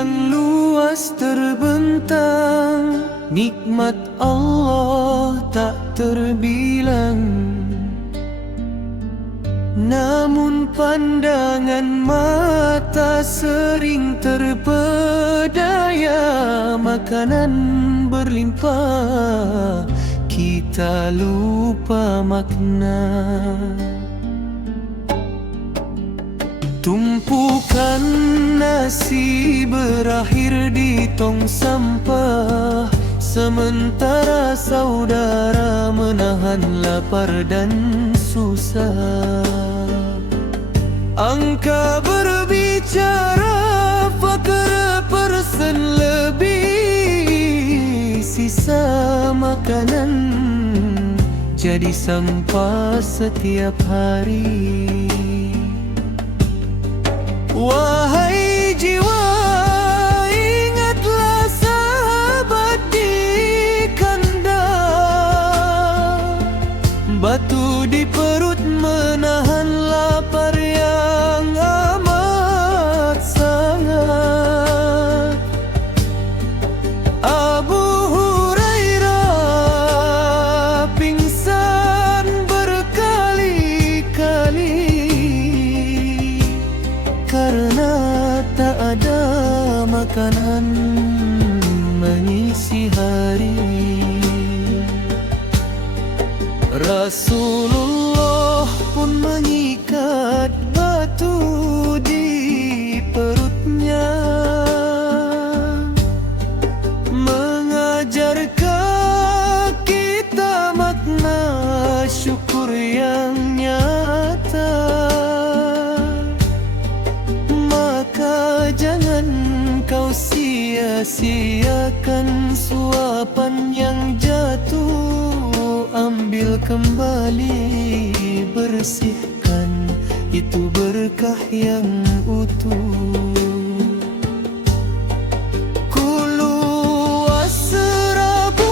yang luas terbentang, nikmat Allah tak terbilang. Namun pandangan mata sering terpedaya, makanan berlimpah, kita lupa makna. Tumpukan nasi berakhir di tong sampah, sementara saudara menahan lapar dan susah. Angka berbicara, fakir persen lebih, sisa makanan jadi sampah setiap hari. Wahai jiwa, ingatlah sahabat di kandang. Batu di perut menahan lapar yang amat sangat. Abu Hurairah pingsan berkali-kali karena tak ada makanan mengisi hari. Rasulullah pun mengikat batu di perutnya, mengajarkan kita makna syukur yang nyata. Maka jangan kau sia-siakan suapan yang jatuh, ambil kembali, bersihkan, itu berkah yang utuh. Kulu wasrabu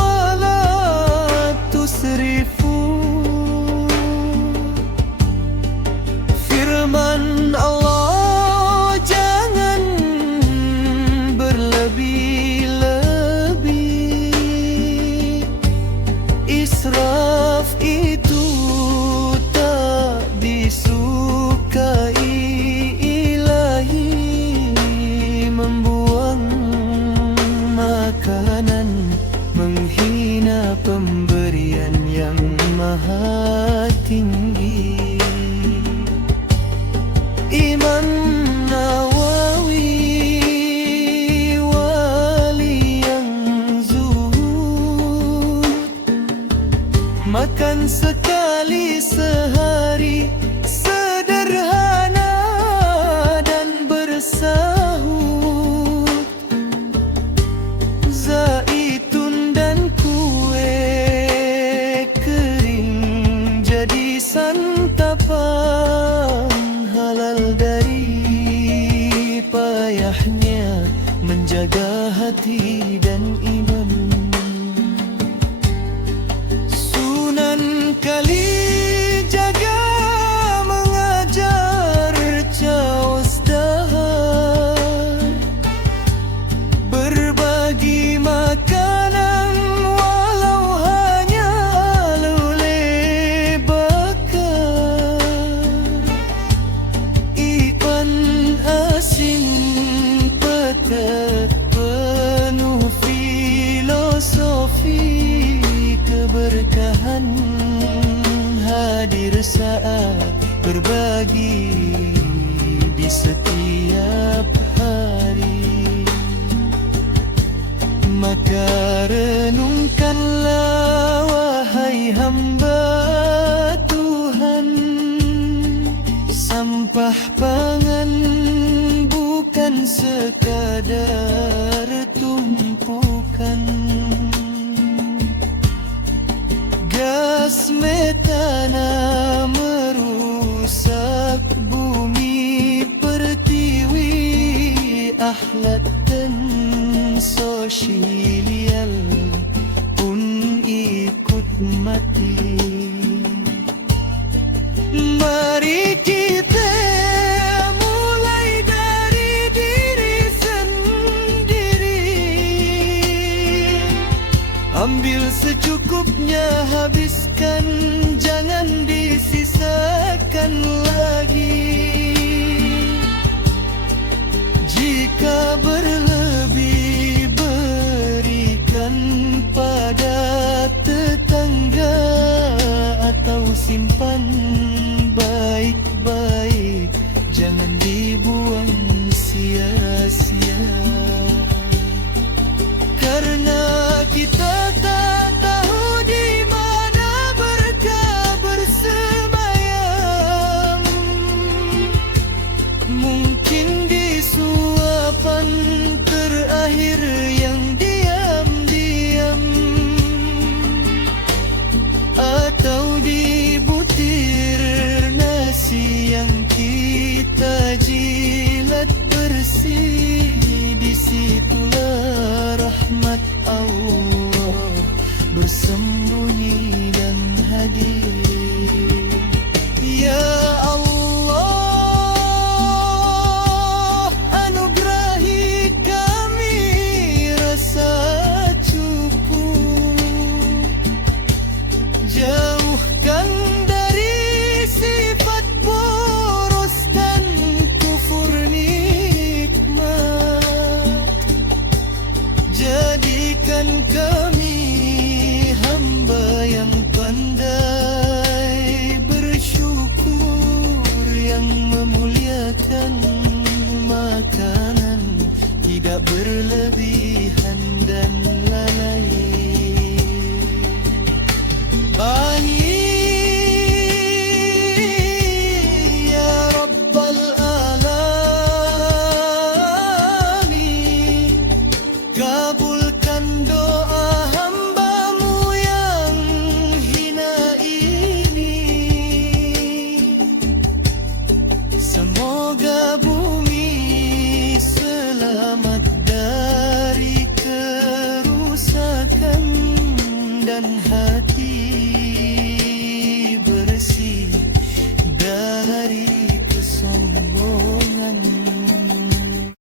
wala tusrifu, firman Allah, jangan berlebih-lebih. Israf itu tak disukai Ilahi, membuang makanan menghina pemberian yang maha tinggi. Imam Nawawi, wali yang zuhud, makan sekali sehari, sederhana dan bersahut. Zaitun dan kue kering jadi santapan, halal dari payahnya menjaga hati dan iman. Sunan Kalijaga mengajar caos dahar, berbagi makanan walau hanya luleh bakar. Ikan asin petek penuh filosofi, keberkahan hadir saat berbagi di setiap hari. Maka renungkanlah wahai hamba Tuhan, sampah pangan bukan sekadar tumpukan. Gas metana merusak bumi pertiwi, akhlak dan sosial pun ikut mati. Mari kita mulai dari diri secukupnya habiskan, jangan disisakan lagi. Jika berlebih berikan pada tetangga, atau simpan baik-baik, jangan dibuang sia-sia. Karena kita tak tahu di mana berkah bersemayam, mungkin di suapan terakhir yang diam-diam, atau di butir nasi yang kita jilat bersih. Disitulah rahmat Allah bersembunyi dan hadir. Ya Allah, anugerahi kami rasa cukup, jauhkan dari sifat boros dan kufur nikmat. Jadikan kami hamba yang pandai bersyukur, yang memuliakan makanan, tidak berlebihan dan lalai.